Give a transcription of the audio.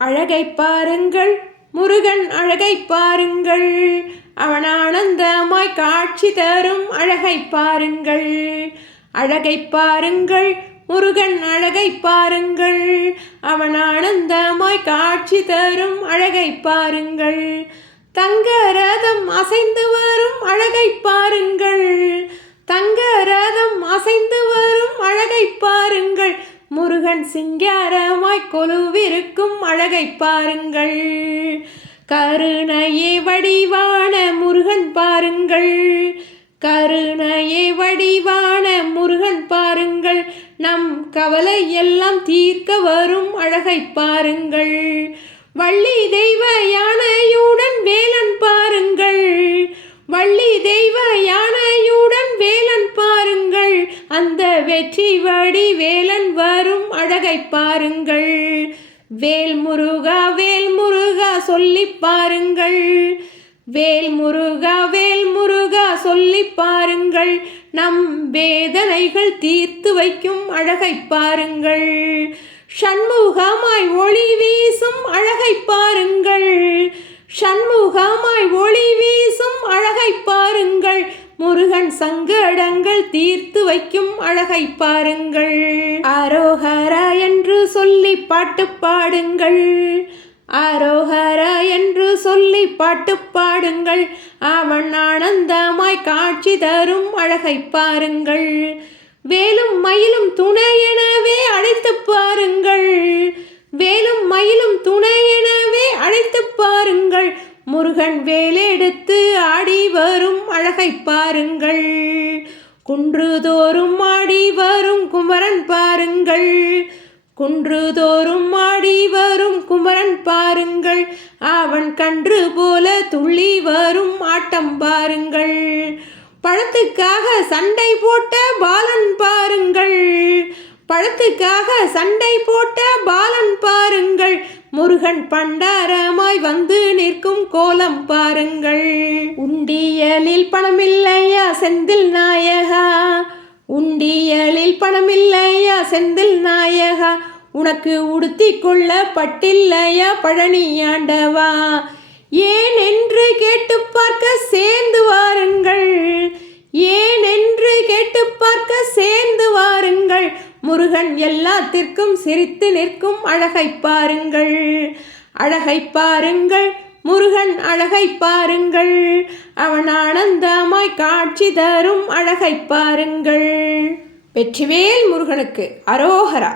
அழகை பாருங்கள், முருகன் அழகை பாருங்கள், அவன் ஆனந்தமாய் காட்சி தரும் அழகை பாருங்கள். அழகை பாருங்கள், முருகன் அழகை பாருங்கள், அவன் ஆனந்தமாய் காட்சி தரும் அழகை பாருங்கள். தங்க ரதம் அசைந்து வரும் அழகை பாருங்கள், தங்க ரதம் அசைந்து வரும் அழகை பாருங்கள். முருகன் சிங்காரமாய் கொலுவிருக்கும் அழகை பாருங்கள். கருணையே வடிவான முருகன் பாருங்கள், கருணையே வடிவான முருகன் பாருங்கள். நம் கவலை எல்லாம் தீர்க்க வரும் அழகை பாருங்கள். வள்ளி தெய்வ யானையுடன் வேலன் பாருங்கள், வள்ளி தெய்வ யானையுடன் வேலன் பாருங்கள். அந்த வெற்றி வடி வேலன் வரும் அழகை பாருங்கள். வேல் முருகா சொல்லி பாருங்கள், வேல் முருகா சொல்லி பாருங்கள். நம் வேதனைகள் தீர்த்து வைக்கும் அழகை பாருங்கள். சண்முகமாய் ஒளி வீசும் அழகை பாருங்கள், சண்முகமாய் ஒளி வீசும் அழகை பாருங்கள். முருகன் சங்கடங்கள் தீர்த்து வைக்கும் அழகை பாருங்கள். அரோகரா என்று சொல்லி பாட்டு பாடுங்கள், அரோகரா என்று சொல்லி பாட்டு பாடுங்கள். அவன் ஆனந்தமாய் காட்சி தரும் அழகை பாருங்கள். வேலும் மயிலும் துணை எனவே அழைத்து பாருங்கள், வேலும் மயிலும் துணை எனவே அழைத்து பாருங்கள். முருகன் வேலெடுத்து ஆடி வரும் அழகை பாருங்கள். குன்றுதோறும் ஆடி வரும் குமரன் பாருங்கள், குன்றுதோறும் ஆடி வரும் குமரன் பாருங்கள். அவன் கன்று போல துள்ளி வரும் ஆட்டம் பாருங்கள். பழத்துக்காக சண்டை போட்ட பாலன் பாருங்கள், பழத்துக்காக சண்டை போட்ட பாலன் பாருங்கள். முருகன் பண்டாரமாய் வந்து நிற்கும் கோலம் பாருங்கள். உண்டியலில் பணமில்லையா செந்தில் நாயகா, உண்டியலில் பணமில்லையா செந்தில் நாயகா. உனக்கு உடுத்தி கொள்ள பட்டில்லையா பழனி ஆண்டவா. ஏன் என்று கேட்டு பார்க்க சேர்ந்து வாருங்கள், ஏன் என்று கேட்டு பார்க்க சேர்ந்து வாருங்கள். முருகன் எல்லாத்திற்கும் சிரித்து நிற்கும் அழகை பாருங்கள். அழகை பாருங்கள், முருகன் அழகை பாருங்கள், அவன் ஆனந்தமாய் காட்சி தரும் அழகை பாருங்கள். வெற்றிவேல் முருகனுக்கு அரோகரா.